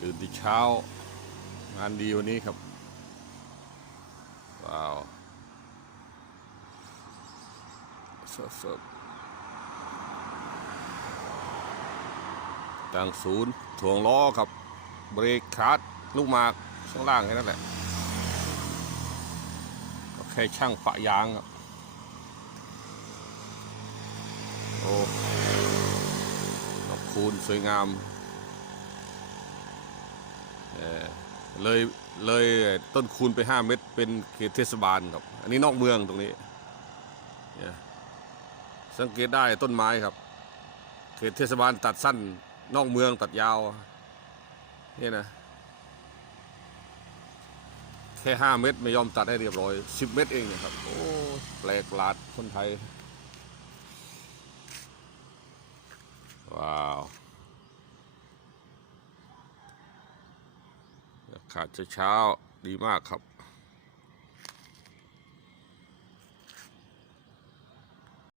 ตื่นที่เช้า งานดีวันนี้ครับ ว้าวสดสดตั้งศูนย์ถ่วงล้อครับ เบรกคลัดลูกหมากข้างล่างแค่นั้นแหละ ก็แค่ช่างปะยางครับโอ้ดอกคูณสวยงาม เลยเลยต้นคูณไป 5 เมตร เป็นเขตเทศบาลครับ อันนี้นอกเมืองตรงนี้ สังเกตได้ต้นไม้ครับ เขตเทศบาลตัดสั้น นอกเมืองตัดยาวนี่นะแค่ 5 เมตรไม่ยอมตัดให้เรียบร้อย 10 เมตรเองนะครับ โอ้ แปลกประหลาดคนไทย ว้าว ขาดเช้าดีมากครับ